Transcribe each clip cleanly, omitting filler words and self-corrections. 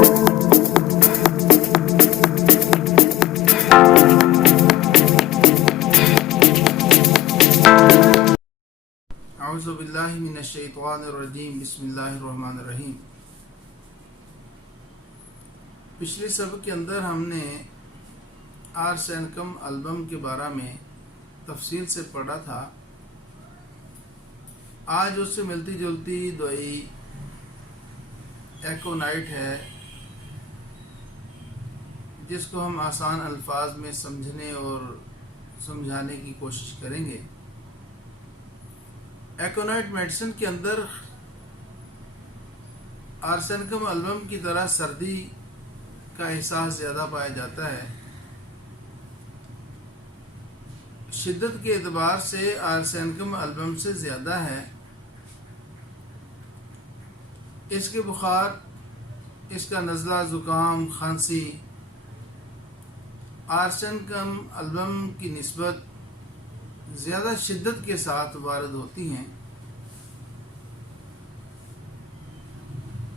اعوذ باللہ من الشیطان الرجیم بسم اللہ الرحمن الرحیم۔ پچھلے سبق کے اندر ہم نے آرسینکم البم کے بارے میں تفصیل سے پڑھا تھا۔ آج اس سے ملتی جلتی دوائی ایکونائٹ ہے، جس کو ہم آسان الفاظ میں سمجھنے اور سمجھانے کی کوشش کریں گے۔ ایکونائٹ میڈیسن کے اندر آرسینکم البم کی طرح سردی کا احساس زیادہ پایا جاتا ہے۔ شدت کے اعتبار سے آرسینکم البم سے زیادہ ہے۔ اس کے بخار، اس کا نزلہ، زکام، کھانسی آرسینکم البم کی نسبت زیادہ شدت کے ساتھ وارد ہوتی ہیں۔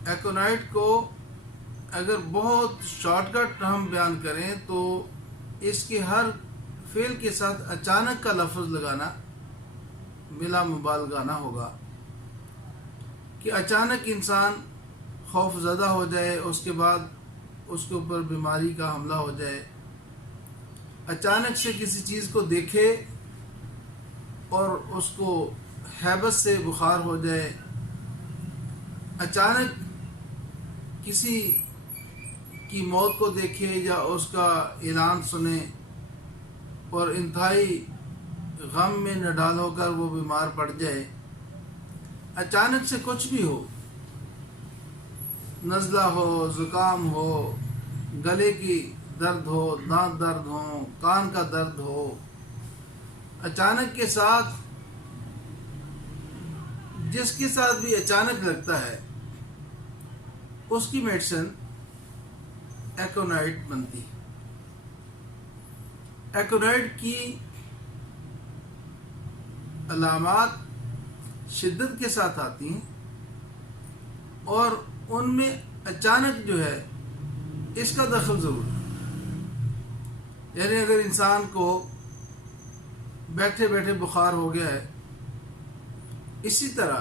ایکونائٹ کو اگر بہت شارٹ کٹ ہم بیان کریں تو اس کے ہر فعل کے ساتھ اچانک کا لفظ لگانا بلا مبالغہ نہ ہوگا کہ اچانک انسان خوف زدہ ہو جائے، اس کے بعد اس کے اوپر بیماری کا حملہ ہو جائے، اچانک سے کسی چیز کو دیکھے اور اس کو ہیبت سے بخار ہو جائے، اچانک کسی کی موت کو دیکھے یا اس کا اعلان سنے اور انتہائی غم میں نڈال ہو کر وہ بیمار پڑ جائے، اچانک سے کچھ بھی ہو، نزلہ ہو، زکام ہو، گلے کی درد ہو، دانت درد ہو، کان کا درد ہو، اچانک کے ساتھ جس کے ساتھ بھی اچانک لگتا ہے اس کی میڈیسن ایکونائٹ بنتی۔ ایکونائٹ کی علامات شدت کے ساتھ آتی ہیں اور ان میں اچانک جو ہے اس کا دخل ضرور ہے۔ یعنی اگر انسان کو بیٹھے بیٹھے بخار ہو گیا ہے، اسی طرح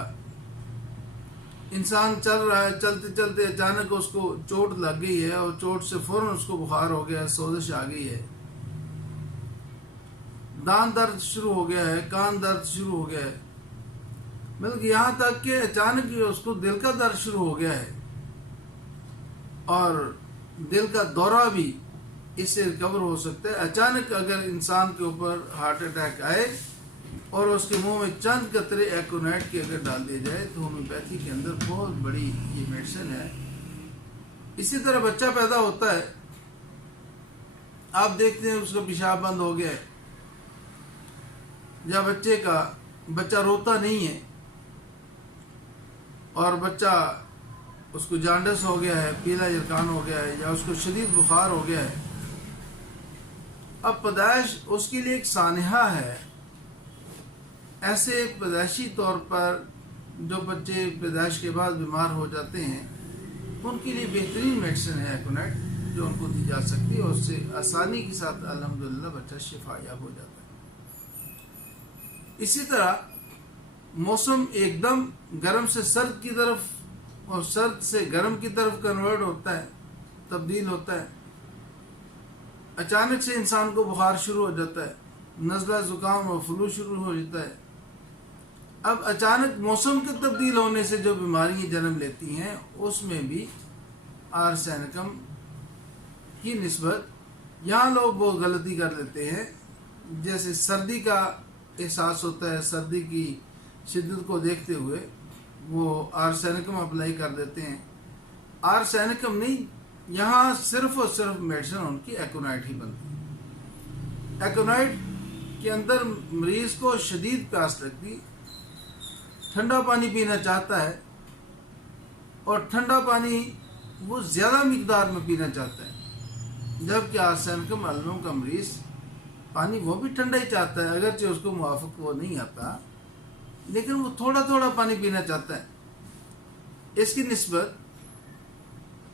انسان چل رہا ہے، چلتے چلتے اچانک اس کو چوٹ لگ گئی ہے اور چوٹ سے فوراً اس کو بخار ہو گیا ہے، سوزش آ گئی ہے، دانت درد شروع ہو گیا ہے، کان درد شروع ہو گیا ہے، بلکہ یہاں تک کہ اچانک ہی اس کو دل کا درد شروع ہو گیا ہے اور دل کا دورہ بھی اس سے ریکور ہو سکتا ہے۔ اچانک اگر انسان کے اوپر ہارٹ اٹیک آئے اور اس کے منہ میں چند قطرے ایکونائٹ کے اگر ڈال دیے جائے تو ہومیوپیتھی کے اندر بہت بڑی یہ میڈیسن ہے۔ اسی طرح بچہ پیدا ہوتا ہے، آپ دیکھتے ہیں اس کا پیشاب بند ہو گیا ہے یا بچہ روتا نہیں ہے اور بچہ اس کو جانڈس ہو گیا ہے، پیلا یرکان ہو گیا ہے یا اس کو شدید بخار ہو گیا ہے، اب پیدائش اس کے لیے ایک سانحہ ہے۔ ایسے پیدائشی طور پر جو بچے پیدائش کے بعد بیمار ہو جاتے ہیں ان کے لیے بہترین میڈیسن ہے ایکونائٹ، جو ان کو دی جا سکتی ہے اور اس سے آسانی کے ساتھ الحمدللہ بچہ شفا یاب ہو جاتا ہے۔ اسی طرح موسم ایک دم گرم سے سرد کی طرف اور سرد سے گرم کی طرف کنورٹ ہوتا ہے، تبدیل ہوتا ہے، اچانک سے انسان کو بخار شروع ہو جاتا ہے، نزلہ، زکام اور فلو شروع ہو جاتا ہے۔ اب اچانک موسم کے تبدیل ہونے سے جو بیماریاں جنم لیتی ہیں اس میں بھی آرسینکم کی نسبت یہاں لوگ بہت غلطی کر لیتے ہیں۔ جیسے سردی کا احساس ہوتا ہے، سردی کی شدت کو دیکھتے ہوئے وہ آرسینکم اپلائی کر دیتے ہیں۔ آرسینکم نہیں، یہاں صرف اور صرف میڈیسن ان کی ایکونائٹ ہی بنتی ہے۔ ایکونائٹ کے اندر مریض کو شدید پیاس لگتی، ٹھنڈا پانی پینا چاہتا ہے اور ٹھنڈا پانی وہ زیادہ مقدار میں پینا چاہتا ہے، جبکہ آرسینکم البم کا مریض پانی وہ بھی ٹھنڈا ہی چاہتا ہے، اگرچہ اس کو موافق وہ نہیں آتا لیکن وہ تھوڑا تھوڑا پانی پینا چاہتا ہے۔ اس کی نسبت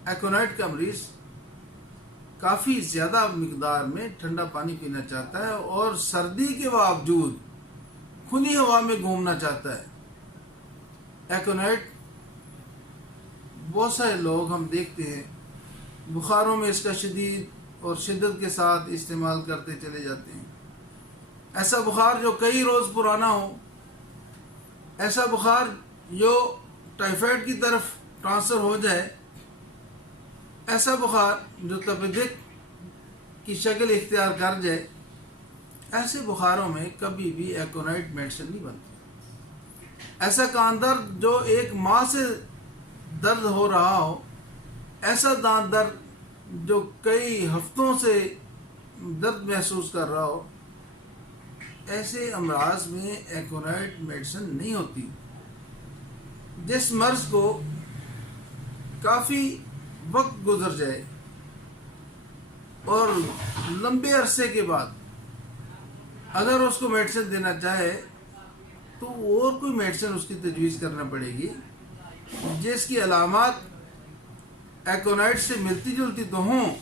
ایکونائٹ کا مریض کافی زیادہ مقدار میں ٹھنڈا پانی پینا چاہتا ہے اور سردی کے باوجود کھلی ہوا میں گھومنا چاہتا ہے۔ ایکونائٹ بہت سارے لوگ ہم دیکھتے ہیں بخاروں میں اس کا شدید اور شدت کے ساتھ استعمال کرتے چلے جاتے ہیں۔ ایسا بخار جو کئی روز پرانا ہو، ایسا بخار جو ٹائیفائڈ کی طرف ٹرانسفر ہو جائے، ایسا بخار جو تپیدق کی شکل اختیار کر جائے، ایسے بخاروں میں کبھی بھی ایکونائٹ میڈیسن نہیں بنتی۔ ایسا کان درد جو ایک ماہ سے درد ہو رہا ہو، ایسا دانت درد جو کئی ہفتوں سے درد محسوس کر رہا ہو، ایسے امراض میں ایکونائٹ میڈیسن نہیں ہوتی۔ جس مرض کو کافی وقت گزر جائے اور لمبے عرصے کے بعد اگر اس کو میڈیسن دینا چاہے تو اور کوئی میڈیسن اس کی تجویز کرنا پڑے گی جس کی علامات ایکونائٹ سے ملتی جلتی تو ہوں،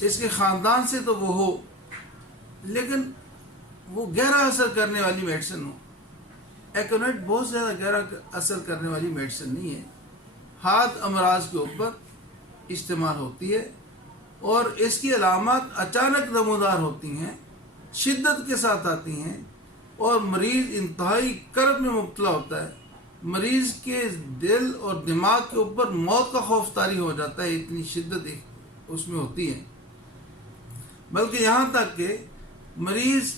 اس کے خاندان سے تو وہ ہو، لیکن وہ گہرا اثر کرنے والی میڈیسن ہو۔ ایکونائٹ بہت زیادہ گہرا اثر کرنے والی میڈیسن نہیں ہے، ہاتھ امراض کے اوپر استعمال ہوتی ہے اور اس کی علامات اچانک نمودار ہوتی ہیں، شدت کے ساتھ آتی ہیں اور مریض انتہائی کرب میں مبتلا ہوتا ہے۔ مریض کے دل اور دماغ کے اوپر موت کا خوف طاری ہو جاتا ہے، اتنی شدت اس میں ہوتی ہے، بلکہ یہاں تک کہ مریض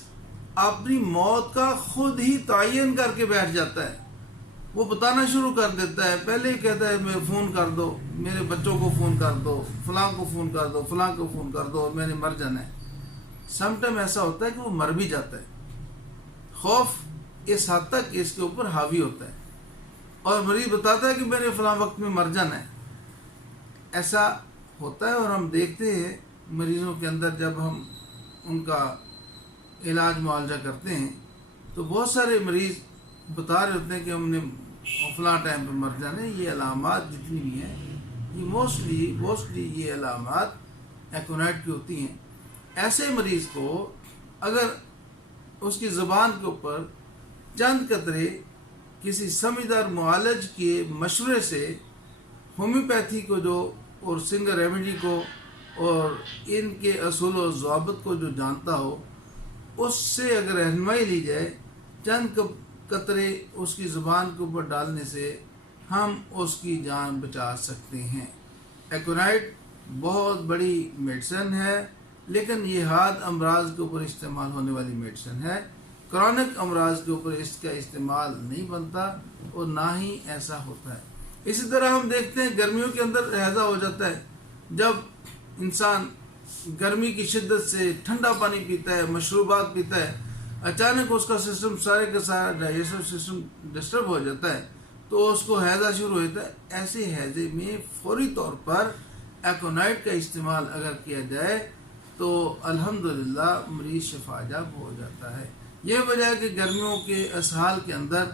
اپنی موت کا خود ہی تعین کر کے بیٹھ جاتا ہے۔ وہ بتانا شروع کر دیتا ہے، پہلے ہی کہتا ہے میں فون کر دو، میرے بچوں کو فون کر دو، فلاں کو فون کر دو، فلاں کو فون کر دو، اور میں نے مر جانا ہے۔ سم ٹائم ایسا ہوتا ہے کہ وہ مر بھی جاتا ہے۔ خوف اس حد تک اس کے اوپر حاوی ہوتا ہے اور مریض بتاتا ہے کہ میں نے فلاں وقت میں مر جانا ہے۔ ایسا ہوتا ہے اور ہم دیکھتے ہیں مریضوں کے اندر جب ہم ان کا علاج معالجہ کرتے ہیں تو بہت سارے مریض بتا رہے ہوتے ہیں کہ ہم نے فلاں ٹائم پہ مر جانا ہے۔ یہ علامات جتنی بھی ہیں یہ موسٹلی یہ علامات ایکونائٹ کی ہوتی ہیں۔ ایسے مریض کو اگر اس کی زبان کے اوپر چند قطرے کسی سمجھدار معالج کے مشورے سے ہومیوپیتھی کو جو اور سنگل ریمیڈی کو اور ان کے اصول و ضوابط کو جو جانتا ہو، اس سے اگر رہنمائی لی جائے، چند قطرے اس کی زبان کے اوپر ڈالنے سے ہم اس کی جان بچا سکتے ہیں۔ ایکونائٹ بہت بڑی میڈیسن ہے، لیکن یہ ہاتھ امراض کے اوپر استعمال ہونے والی میڈیسن ہے۔ کرونک امراض کے اوپر اس کا استعمال نہیں بنتا اور نہ ہی ایسا ہوتا ہے۔ اسی طرح ہم دیکھتے ہیں گرمیوں کے اندر ہیضہ ہو جاتا ہے۔ جب انسان گرمی کی شدت سے ٹھنڈا پانی پیتا ہے، مشروبات پیتا ہے، اچانک اس کا سسٹم سارے کا سارا ڈائجسٹو سسٹم ڈسٹرب ہو جاتا ہے تو اس کو ہیضہ شروع ہوتا ہے۔ ایسے ہیضے میں فوری طور پر ایکونائٹ کا استعمال اگر کیا جائے تو الحمدللہ مریض شفا یاب ہو جاتا ہے۔ یہ وجہ ہے کہ گرمیوں کے اسحال کے اندر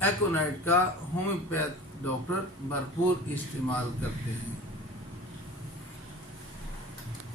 ایکونائٹ کا ہومیوپیتھ ڈاکٹر بھرپور استعمال کرتے ہیں۔